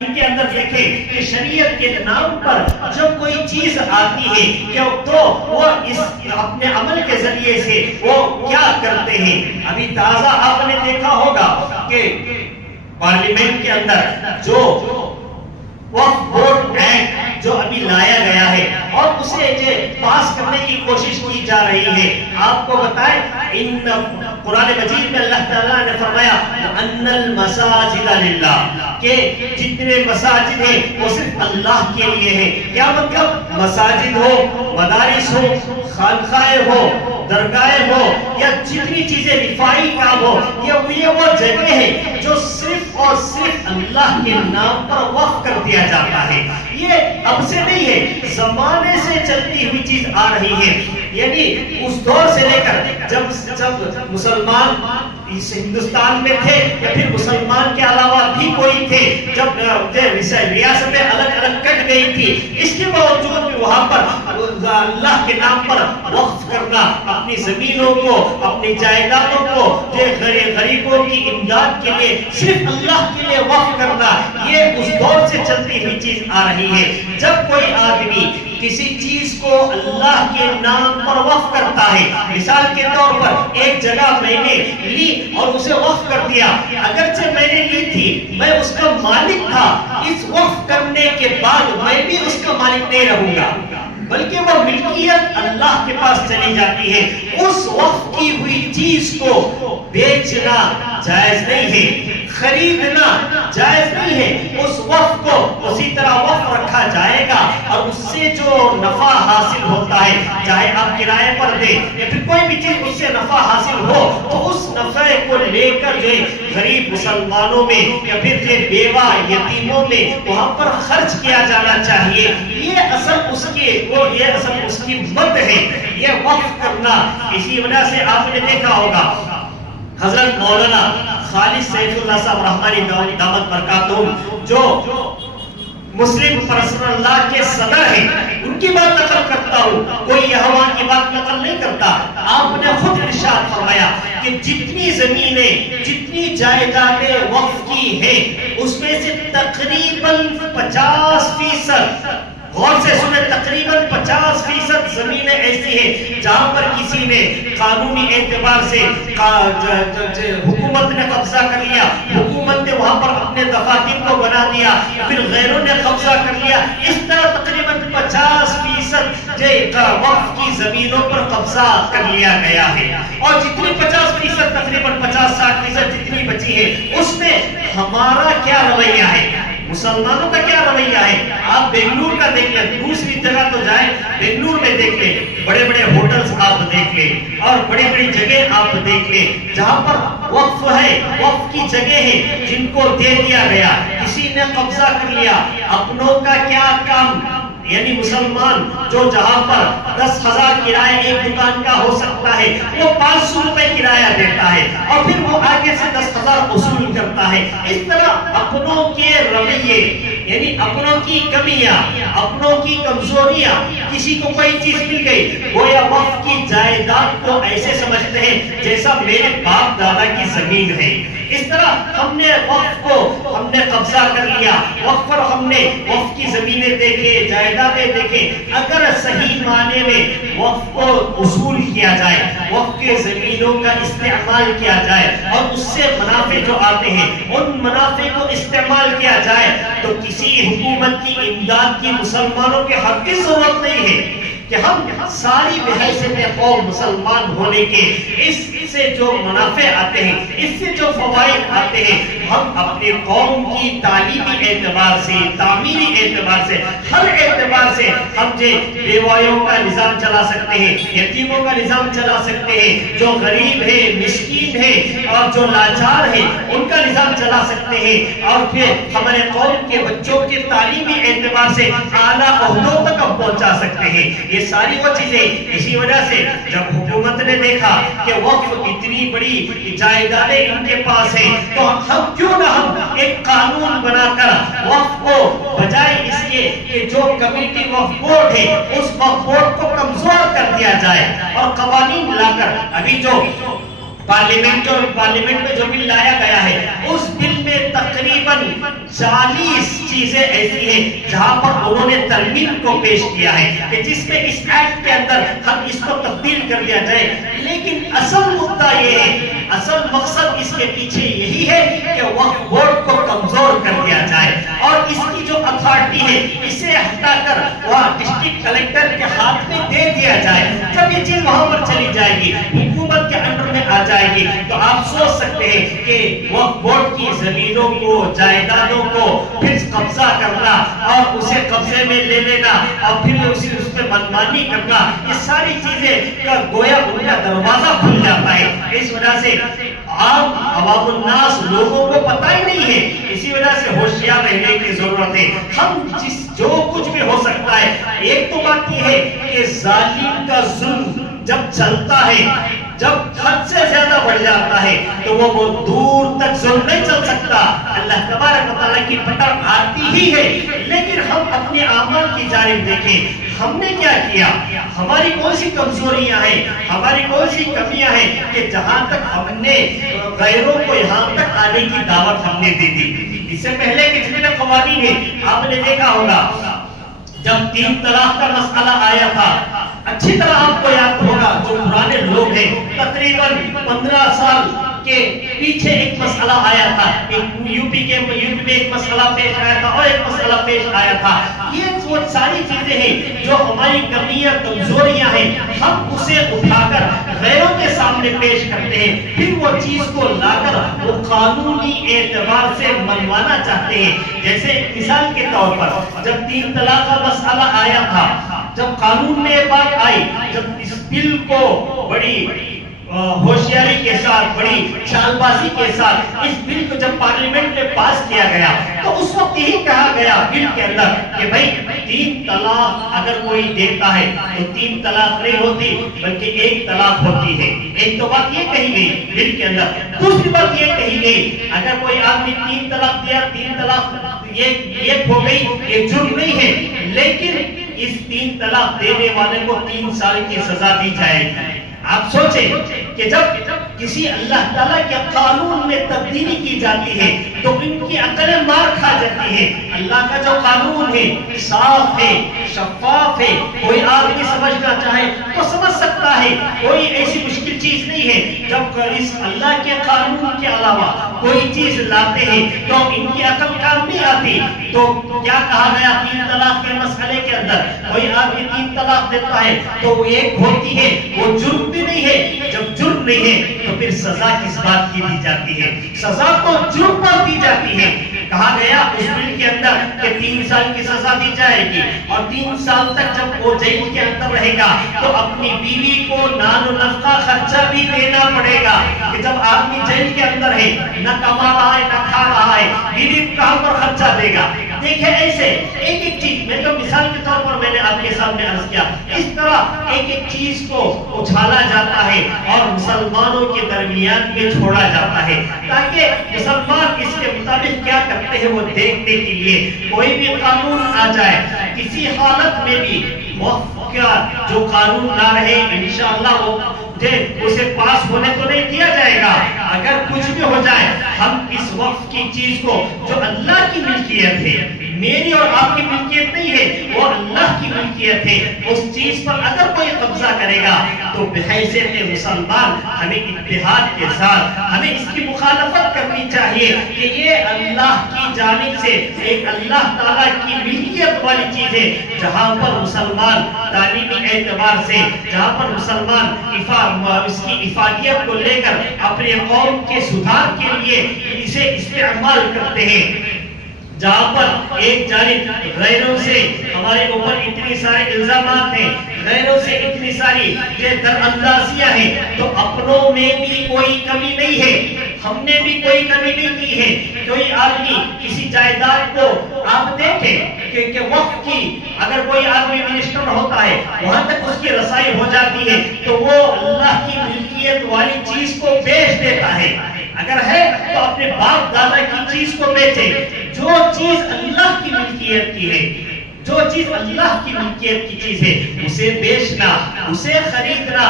کے اندر دیکھیں کہ شریعت کے نام پر جب کوئی چیز آتی ہے کہ تو وہ اس اپنے عمل کے ذریعے سے وہ کیا کرتے ہیں. ابھی تازہ آپ نے دیکھا ہوگا کہ پارلیمنٹ کے اندر جو وقف بورڈ ایکٹ جو ابھی لایا گیا ہے اور اسے پاس کرنے کی کوشش کی جا رہی ہے. آپ کو بتائیں قرآن مجید میں اللہ تعالیٰ نے فرمایا ان المساجد للہ کہ جتنے مساجد ہیں وہ صرف اللہ کے لیے ہیں. کیا مطلب؟ مساجد ہو، مدارس ہو، خانقاہیں ہو، درگاہیں ہو یا جتنی چیزیں رفاعی کام ہو، یہ وہ جگہ ہے جو صرف اور صرف اللہ کے نام پر وقف کر دیا جاتا ہے. یہ اب سے نہیں ہے، زمانے سے چلتی ہوئی چیز آ رہی ہے. یعنی اس دور سے لے کر جب مسلمان اس ہندوستان میں تھے یا پھر مسلمان کے علاوہ بھی کوئی تھے، جب ریاستیں الگ الگ کٹ گئی تھی، اس کے باوجود بھی وہاں پر اللہ کے نام پر وقف کرنا، اپنی زمینوں کو، اپنی جائیدادوں کو غریبوں کی امداد کے لیے صرف اللہ کے لیے وقف کرنا، یہ اس دور سے چلتی ہوئی چیز آ رہی ہے. جب کوئی آدمی کسی چیز کو اللہ کے نام پر وقف کرتا ہے، مثال کے طور پر ایک جگہ میں نے لی اور اسے وقف کر دیا، اگرچہ میں نے لی تھی، میں اس کا مالک تھا، اس وقف کرنے کے بعد میں بھی اس کا مالک نہیں رہوں گا، بلکہ وہ ملکیت اللہ کے پاس چلی جاتی ہے. اس وقف کی ہوئی چیز کو بیچنا جائز نہیں ہے، خریدنا جائز نہیں ہے. اس وقف کو اسی طرح وقف رکھا جائے گا اور اس سے جو نفع حاصل ہوتا ہے، چاہے آپ کرائے پر دیں یا پھر کوئی بھی چیز اس سے نفع حاصل ہو، تو اس نفع کو لے کر جو غریب مسلمانوں میں یا پھر جو بیوہ یتیموں میں وہاں پر خرچ کیا جانا چاہیے. یہ اصل اس کی مد ہے، یہ وقف کرنا. اسی وجہ سے آپ نے دیکھا ہوگا حضرت مولانا خالد سیف اللہ صاحب رحمانی دامت برکاتہم جو مسلم پرسنل لا کے صدر ہیں، ان کی بات نقل کرتا ہوں، کوئی یہاں کی بات نقل نہیں کرتا. آپ نے خود ارشاد فرمایا کہ جتنی زمینیں، جتنی جائیدادیں وقف کی ہیں، اس میں سے تقریباً 50%، غور سے سنیں، تقریباً 50% زمینیں ایسی ہیں جہاں پر کسی نے قانونی اعتبار سے حکومت نے قبضہ کر لیا، حکومت نے وہاں پر اپنے دفاتر کو بنا دیا، پھر غیروں نے قبضہ کر لیا. اس طرح تقریباً 50% وقف کی زمینوں پر قبضہ کر لیا گیا ہے. اور جتنی 50%، تقریباً 50-60% جتنی بچی ہے، اس میں ہمارا کیا رویہ ہے، مسلمانوں کا کیا رویہ ہے؟ آپ بنگلور کا دیکھ لیں، دوسری جگہ تو جائیں، بنگلور میں دیکھ لیں، بڑے بڑے ہوٹلز آپ دیکھ لیں اور بڑی بڑی جگہ آپ دیکھ لیں جہاں پر وقف ہے، وقف کی جگہ ہے جن کو دے دیا گیا، کسی نے قبضہ کر لیا. اپنوں کا کیا کام؟ یعنی مسلمان جو جہاں پر 10,000 کرایہ ایک دکان کا ہو سکتا ہے، وہ 500 روپے کرایہ دیتا ہے اور پھر وہ آگے سے 10,000 وصول کرتا ہے. اس طرح اپنوں کے رویے، یعنی اپنوں کی کمیاں، اپنوں کی کمزوریاں، کسی کو کوئی چیز مل گئی، گویا وقف کی جائیداد کو ایسے سمجھتے ہیں جیسا میرے باپ دادا کی زمین ہے. اس طرح ہم نے وقف کو ہم نے قبضہ کر لیا، وقف پر ہم نے وقف کی زمینیں دیکھے، جائیدادیں دیکھے. اگر صحیح معنی میں وقف کو اصول کیا جائے، وقف کے زمینوں کا استعمال کیا جائے اور اس سے منافع جو آتے ہیں ان منافع کو استعمال کیا جائے، تو کسی حکومت کی امداد کی مسلمانوں کے حق کی ضرورت نہیں ہے کہ ہم ساری بحیثیت قوم مسلمان ہونے کے اس سے جو منافع آتے ہیں، اس سے جو فوائد آتے ہیں، ہم اپنے قوم کی تعلیمی اعتبار سے، تعمیری اعتبار سے، ہر اعتبار سے ہم جو بیوائیوں کا نظام چلا سکتے ہیں، یتیموں کا نظام چلا سکتے ہیں، جو غریب ہے، مسکین ہے اور جو لاچار ہے ان کا نظام چلا سکتے ہیں، اور پھر ہمارے قوم کے بچوں کے تعلیمی اعتبار سے اعلیٰ عہدوں تک ہم پہنچا سکتے ہیں. یہ ساری وہ چیزیں. اسی وجہ سے جب حکومت نے دیکھا کہ وقف اتنی بڑی جائیدادیں ان کے پاس ہیں، تو ہم کیوں نہ ہم ایک قانون بنا کر وقف کو بجائے اس کے کہ جو کمیٹی وقف بورڈ ہے اس وقف بورڈ کو کمزور کر دیا جائے اور قوانین لا کر. ابھی جو پارلیمنٹ میں جو بل لایا گیا ہے اس بل میں تقریباً 40 چیزیں ایسی ہیں جہاں پر انہوں نے ترمیم کو پیش کیا ہے کہ جس میں اس ایکٹ کے اندر ہم اس کو تبدیل کر دیا جائے. لیکن اصل مدعا یہ ہے، اصل مقصد اس کے پیچھے یہی ہے کہ وقف بورڈ کو کمزور کر دیا جائے اور اس کی جو اتھارٹی ہے اسے ہٹا کر وہاں ڈسٹرکٹ کلیکٹر کے ہاتھ میں دے دیا جائے. جب یہ چیز وہاں پر چلی جائے گی، حکومت کے انڈر میں آ جائے گی، تو آپ سوچ سکتے ہیں کہ وقف بورڈ کی زمینوں کو، جائیدادوں کو پھر قبضہ کرنا اور اسے قبضے میں لے لینا اور پھر اس پہ منمانی کرنا، یہ ساری چیزیں کا گویا ان کا دروازہ کھل جاتا ہے. اس وجہ سے عام عوام الناس لوگوں کو پتہ ہی نہیں ہے. اسی وجہ سے ہوشیار رہنے کی ضرورت ہے. ہم جو کچھ بھی ہو سکتا ہے، ایک تو بات یہ ہے کہ ظالم کا ظلم جب چلتا ہے، جب حد سے زیادہ بڑھ جاتا ہے تو وہ بہت دور تک ظلم نہیں چل سکتا. اللہ تبارک و تعالیٰ کی پکڑ آتی ہی ہے. لیکن ہم اپنے اعمال کی جانب دیکھیں، ہم نے کیا کیا، ہماری کون سی کمزوریاں ہیں، ہماری کون سی کمیاں ہیں کہ جہاں تک ہم نے غیروں کو یہاں تک آنے کی دعوت ہم نے دے دی. اس سے پہلے کے جتنے قوانین ہیں آپ نے دیکھا ہوگا، جب 3 طلاق کا مسئلہ آیا تھا، اچھی طرح آپ کو یاد ہوگا جو پرانے لوگ ہیں، تقریباً 15 سال کے پیچھے ایک مسئلہ آیا تھا، یو پی میں ایک مسئلہ پیش آیا تھا اور ایک مسئلہ پیش آیا تھا. یہ وہ ساری چیزیں ہیں جو ہماری کمیاں کمزوریاں ہیں، ہم اسے اٹھا کر غیروں کے سامنے پیش کرتے ہیں، پھر وہ چیز کو لا کر وہ قانونی اعتبار سے منوانا چاہتے ہیں. جیسے مثال کے طور پر جب 3 طلاق کا مسئلہ آیا تھا، جب قانون میں یہ بات آئی، جب اس بل کو بڑی ہوشیاری کے ساتھ، بڑی چال بازی کے ساتھ اس بل کو جب پارلیمنٹ میں پاس کیا گیا تو اس وقت یہی کہا گیا بل کے اندر کہ بھائی 3 طلاق اگر کوئی دیتا ہے تو 3 طلاق نہیں ہوتی بلکہ 1 طلاق ہوتی ہے. ایک تو بات یہ کہی گئی بل کے اندر. دوسری بات یہ کہی گئی اگر کوئی آدمی 3 طلاق دیا، 3 طلاق یہ ہو گئی، یہ جرم نہیں ہے، لیکن اس 3 طلاق دینے والے کو 3 سال کی سزا دی جائے گی. آپ سوچیں کہ جب کسی اللہ تعالیٰ کے قانون میں تبدیلی کی جاتی ہے تو ان کی عقلیں مار کھا جاتی ہے. اللہ کا جو قانون ہے صاف ہے، شفاف ہے، کوئی آدمی سمجھنا چاہے تو سمجھ سکتا ہے، کوئی ایسی مشکل چیز نہیں ہے. جب اس اللہ کے قانون کے علاوہ کوئی چیز لاتے ہیں تو ان کی عقل کام نہیں آتی. تو کیا کہا گیا 3 طلاق کے مسئلے کے اندر، کوئی آدمی 3 طلاق دیتا ہے تو وہ ایک ہوتی ہے، وہ جرم بھی نہیں ہے. جب جرم نہیں ہے تو پھر سزا کس بات کی دی جاتی ہے؟ سزا تو جرم پر دی جاتی ہے. کہا گیا اس بل کے اندر کہ 3 سال کی سزا دی جائے گی اور 3 سال تک جب وہ جیل کے اندر رہے گا تو اپنی بیوی کو نان و نفقہ خرچہ بھی دینا پڑے گا. کہ جب آدمی جیل کے اندر ہے، نہ کما رہا ہے نہ کھا رہا ہے، بیوی کہاں پر خرچہ دے گا؟ دیکھیں ایسے ایک ایک چیز، میں تو مثال کے طور پر میں نے آپ کے سامنے عرض کیا، اس طرح ایک ایک چیز کو اچھالا جاتا ہے اور مسلمانوں کے درمیان میں چھوڑا جاتا ہے تاکہ مسلمان اس کے مطابق کیا کرتے ہیں وہ دیکھنے کے لیے. کوئی بھی قانون آ جائے کسی حالت میں بھی وقف کا جو قانون نہ رہے انشاءاللہ وہ اسے پاس ہونے تو نہیں دیا جائے گا. اگر کچھ بھی ہو جائے ہم اس وقت کی چیز کو جو اللہ کی ملکیت ہے، میری اور آپ کی ملکیت نہیں ہے، وہ اللہ کی ملکیت ہے، اس چیز پر اگر کوئی قبضہ کرے گا تو بحیثیت مسلمان ہمیں اتحاد کے ساتھ ہمیں اس کی مخالفت کرنی چاہیے کہ یہ اللہ کی جانب سے ایک اللہ تعالیٰ کی ملکیت والی چیز ہے. جہاں پر مسلمان تعلیمی اعتبار سے، جہاں پر مسلمان اس کی افادیت کو لے کر اپنے قوم کے سدھار کے لیے اسے استعمال کرتے ہیں، جہاں پر ایک جانب غیروں سے ہمارے اوپر اتنی سارے الزامات ہیں، غیروں سے اتنی ساری در اندازیاں ہیں، تو اپنوں میں بھی کوئی کمی نہیں ہے، ہم نے بھی کوئی کمی نہیں کی ہے. کوئی آدمی کسی جائیداد کو آپ دیکھیں کہ وقت کی اگر کوئی آدمی منسٹر ہوتا ہے وہاں تک اس کی رسائی ہو جاتی ہے تو وہ اللہ کی ملکیت والی چیز کو بیچ دیتا ہے. اگر ہے تو اپنے باپ دادا کی چیز کو بیچے. جو چیز اللہ کی ملکیت کی ہے، جو چیز اللہ کی ملکیت کی چیز ہے، اسے بیچنا، اسے خریدنا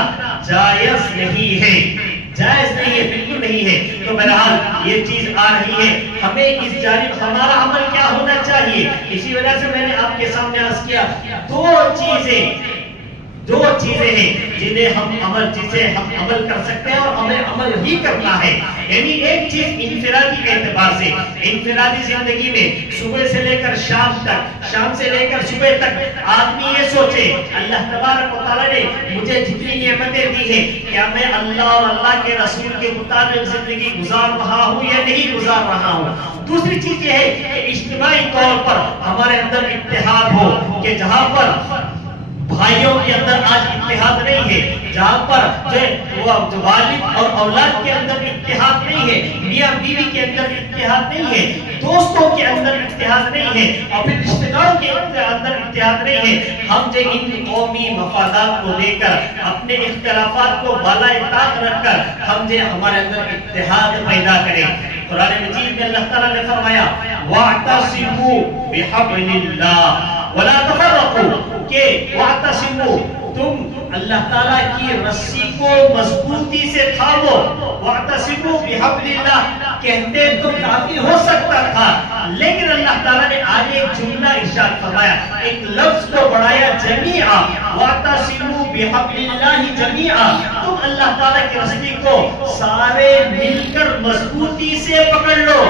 جائز نہیں ہے. جائز نہیں ہے، بالکل نہیں ہے. تو بہرحال یہ چیز آ رہی ہے، ہمیں اس جانب ہمارا عمل کیا ہونا چاہیے. اسی وجہ سے میں نے آپ کے سامنے عرض کیا دو چیزیں ہیں جسے ہم عمل کر سکتے ہیں اور ہمیں عمل ہی کرنا ہے. یعنی ایک چیز انفرادی اعتبار سے، انفرادی زندگی میں صبح سے لے کر شام تک، شام سے لے کر صبح تک آدمی یہ سوچے اللہ تبارک و تعالیٰ نے مجھے جتنی نعمتیں دی ہیں کیا میں اللہ اور اللہ کے رسول کے مطابق زندگی گزار رہا ہوں یا نہیں گزار رہا ہوں. دوسری چیز یہ ہے کہ اجتماعی طور پر ہمارے اندر اتحاد ہو، کہ جہاں پر بھائیوں کے اندر آج اتحاد نہیں ہے، جہاں پر جو والد اور اولاد کے اندر اتحاد نہیں ہے، میاں بیوی کے اندر اتحاد نہیں ہے، دوستوں کے اندر اتحاد نہیں ہے، اور پھر رشتہ داروں کے اندر اتحاد نہیں ہے. ہم جو ان قومی مفادات کو لے کر اپنے اختلافات کو بالائے طاق رکھ کر ہم جو ہمارے اندر اتحاد پیدا کریں. قرآن مجید میں اللہ تعالیٰ نے فرمایا وَاعْتَصِمُوا بِحَبْلِ اللَّهِ وَلَا تَفَرَّقُوا، کہ وَاعْتَصِمُوا، تم اللہ تعالیٰ کی رسی کو مضبوطی سے تھامو. وَاعْتَصِمُوا بِحَبْلِ اللَّهِ کہتے تو کافی ہو سکتا تھا، لیکن اللہ تعالیٰ نے آگے ایک جملہ ارشاد فرمایا، ایک لفظ کو بڑھایا، جمیعا. وَاعْتَصِمُوا بِحَبْلِ اللَّهِ جَمِيعًا، تم اللہ تعالیٰ کی رسی کو سارے مل کر مضبوطی سے پکڑ لو.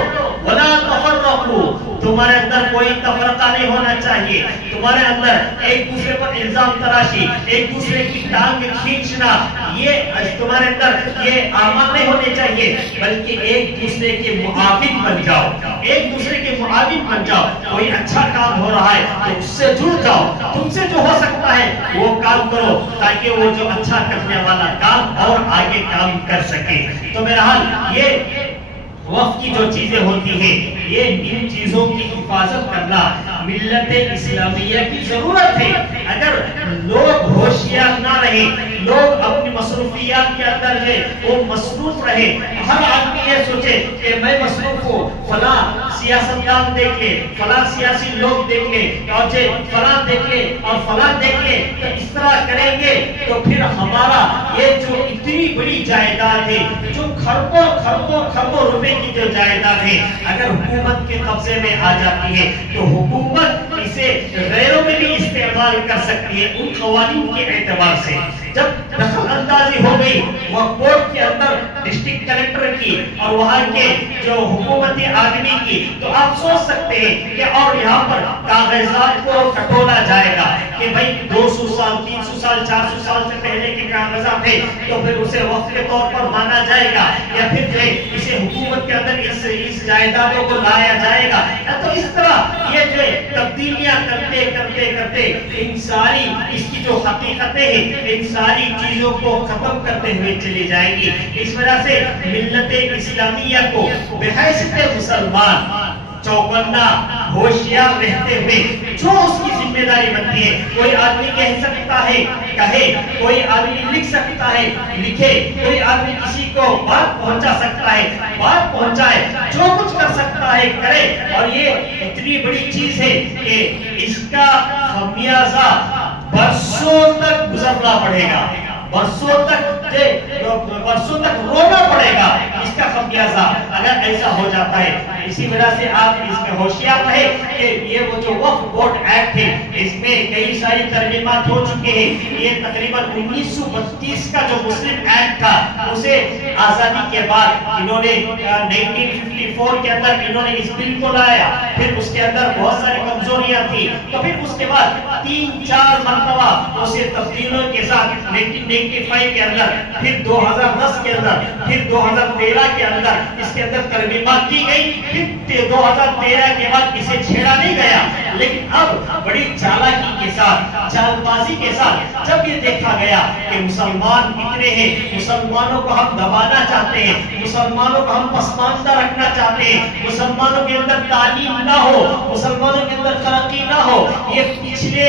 وَلَا تَفَرَّقُوا، تمہارے اندر کوئی تفرقہ نہیں ہونا چاہیے، تمہارے اندر ایک دوسرے پر الزام تراشی، ایک دوسرے کی ٹانگ کھینچنا، یہ تمہارے اندر یہ اعمال نہیں ہونے چاہیے، بلکہ ایک دوسرے کے معاون بن جاؤ، ایک دوسرے کے معاون بن جاؤ. کوئی اچھا کام ہو رہا ہے تو اس سے جڑ جاؤ، تم سے جو ہو سکتا ہے وہ کام کرو تاکہ وہ جو اچھا کرنے والا کام اور آگے کام کر سکے. تو بہرحال یہ وقت کی جو چیزیں ہوتی ہیں، یہ ان چیزوں کی حفاظت کرنا ملت اسلامیہ کی ضرورت ہے. اگر لوگ ہوشیار نہ رہے، لوگ اپنی مصروفیات کے اندر ہے وہ مصروف رہے، ہر آدمی یہ سوچے کہ میں مصروف ہوں، فلاں سیاستدان دیکھ لے، فلاں سیاسی لوگ دیکھ لے، اور فلاں دیکھ لے اور فلاں دیکھ لے، تو اس طرح کریں گے تو پھر ہمارا یہ جو اتنی بڑی جائیداد ہے، جو خربوں روپے کی جو جائیداد ہے، اگر حکومت کے قبضے میں آ جاتی ہے تو حکومت اسے غیروں میں بھی استعمال کر سکتی ہے ان قوانین کے اعتبار سے. جب دخل اندازی ہو گئی وہ کورٹ کے اندر ڈسٹرکٹ کلیکٹر کی اور وہاں کے جو حکومتی آدمی کی، تو آپ سوچ سکتے ہیں کہ اور یہاں پر کاغذات کو کٹولا جائے گا کہ بھائی 200 سال 300 سال 400 سال سے پہلے کے کاغذات ہیں تو پھر اسے وقت کے طور پر مانا جائے گا، یا پھر اسے حکومت کے اندر اس جائیدادوں کو لایا جائے گا. تو اس طرح یہ جو تبدیلیاں کرتے کرتے کرتے ان ساری اس کی جو حقیقتیں ہیں ان ساری چیزوں کو ختم کرتے ہوئے چلی جائیں گی. اس وجہ سے ملت اسلامیہ کو بحیثیت مسلمان چوکنا ہوشیار رہتے ہوئے جو اس کی ذمہ داری بنتی ہے. کوئی آدمی کہہ سکتا ہے کہے، کوئی آدمی لکھ سکتا ہے لکھے، کوئی آدمی کسی کو بات پہنچا سکتا ہے بات پہنچائے، جو کچھ کر سکتا ہے کرے. اور یہ اتنی بڑی چیز ہے کہ اس کا خمیازہ برسوں تک گزرنا پڑے گا، برسوں تک رونا پڑے گا اس کا خمیازہ اگر ایسا ہو جاتا ہے. اسی وجہ سے آپ اس میں ہوشیار رہے کہ یہ وہ جو وقف بورڈ ایکٹ ہے اس میں کئی ساری ترمیمات ہو چکے ہیں. یہ تقریباً 1932 کا جو مسلم ایکٹ تھا اسے آزادی کے بعد انہوں نے 1954 کے اندر انہوں نے اس بل کو لایا. پھر اس کے اندر بہت ساری کمزوریاں تھی تو پھر اس کے بعد 3-4 مرتبہ اسے تبدیلیوں کے ساتھ 1995 کے اندر، پھر 2010 کے اندر، پھر 2013 کے اندر اس کے اندر ترمیمات کی گئی. پھر 2013 کے بعد اسے چھیڑا نہیں گیا. لیکن اب بڑی چالاکی کے ساتھ، چال بازی کے ساتھ جب یہ دیکھا گیا کہ مسلمان اتنے ہیں، مسلمانوں کو ہم دبانا چاہتے ہیں، مسلمانوں کو ہم پسماندہ رکھنا چاہتے ہیں، مسلمانوں کے اندر تعلیم نہ ہو، مسلمانوں کے اندر ترقی نہ ہو، یہ پچھلے